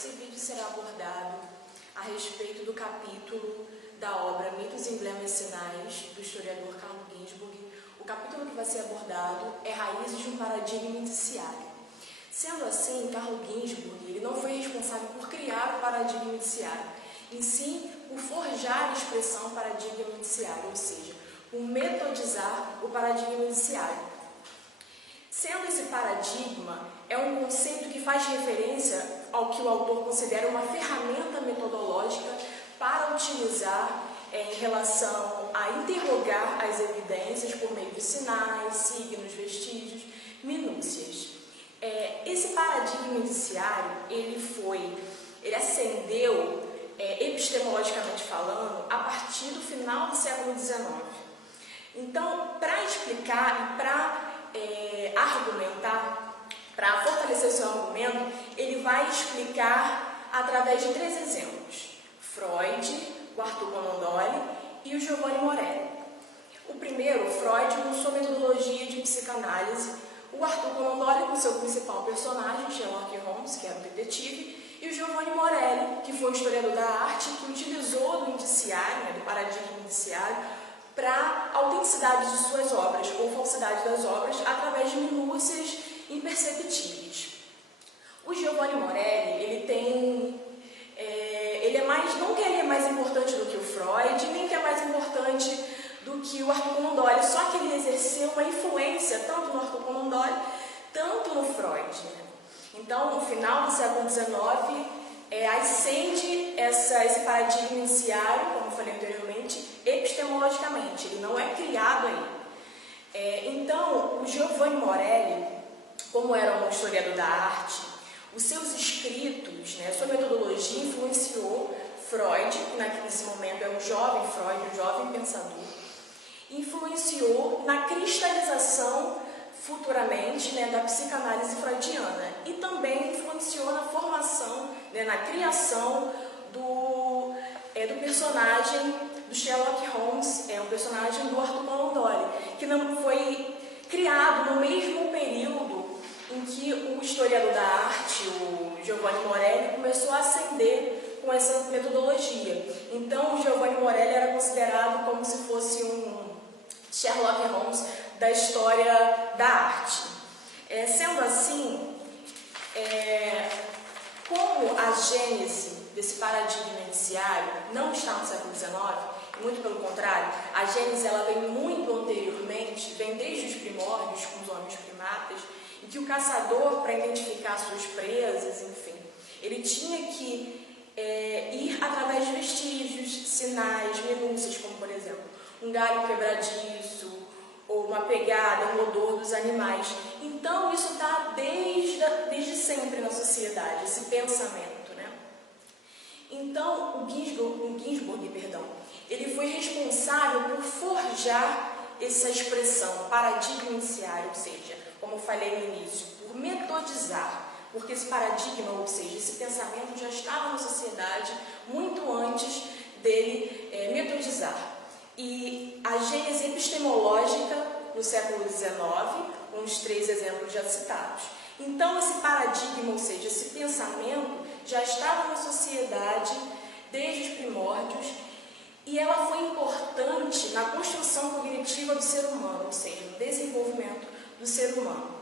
Esse vídeo será abordado a respeito do capítulo da obra Mitos, Emblemas e Sinais, do historiador Carlo Ginzburg. O capítulo que vai ser abordado é Raízes de um Paradigma Indiciário. Sendo assim, Carlo Ginzburg ele não foi responsável por criar o paradigma indiciário, em sim por forjar a expressão paradigma indiciário, ou seja, por metodizar o paradigma indiciário. Sendo esse paradigma, é um conceito que faz referência ao que o autor considera uma ferramenta metodológica para utilizar em relação a interrogar as evidências por meio de sinais, signos, vestígios, minúcias. Esse paradigma indiciário, ele ascendeu, epistemologicamente falando, a partir do final do século XIX. Então, para explicar e para argumentar, para fortalecer o seu argumento, ele vai explicar através de 3 exemplos: Freud, o Arthur Conan Doyle e o Giovanni Morelli. O primeiro, Freud, com sua metodologia de psicanálise, o Arthur Conan Doyle com seu principal personagem, Sherlock Holmes, que era o detetive, e o Giovanni Morelli, que foi um historiador da arte, que utilizou do indiciário, do paradigma indiciário, para a autenticidade de suas obras, ou falsidade das obras, através de minúcias imperceptíveis. O Giovanni Morelli, não que ele é mais importante do que o Freud, nem que é mais importante do que o Arthur Conan Doyle, só que ele exerceu uma influência tanto no Arthur Conan Doyle, tanto no Freud. Então, no final do século XIX, ascende esse paradigma indiciário, como eu falei anteriormente, epistemologicamente, ele não é criado aí. Então, o Giovanni Morelli, como era um historiador da arte, os seus escritos, a sua metodologia influenciou Freud, que nesse momento era um jovem Freud, um jovem pensador, influenciou na cristalização futuramente da psicanálise freudiana e também influenciou na formação, na criação do personagem do Sherlock Holmes, um personagem do Arthur Conan Doyle, que não foi criado no mesmo período em que o historiador da arte, o Giovanni Morelli, começou a ascender com essa metodologia. Então, o Giovanni Morelli era considerado como se fosse um Sherlock Holmes da história da arte. Sendo assim, como a gênese desse paradigma indiciário não está no século XIX, muito pelo contrário, a gênese ela vem muito anteriormente, vem desde os primórdios com os homens primatas, em que o caçador, para identificar suas presas, enfim, ele tinha que ir através de vestígios, sinais, minúcias, como por exemplo, um galho quebradiço, ou uma pegada, um odor dos animais. Então, isso está desde sempre na sociedade, esse pensamento. Então, o Ginzburg, ele foi responsável por forjar essa expressão, paradigma indiciário, ou seja, como eu falei no início, por metodizar, porque esse paradigma, ou seja, esse pensamento já estava na sociedade muito antes dele metodizar. E a gênese epistemológica no século XIX, com os 3 exemplos já citados. Então, esse paradigma, ou seja, esse pensamento, já estava na sociedade desde os primórdios e ela foi importante na construção cognitiva do ser humano, ou seja, no desenvolvimento do ser humano.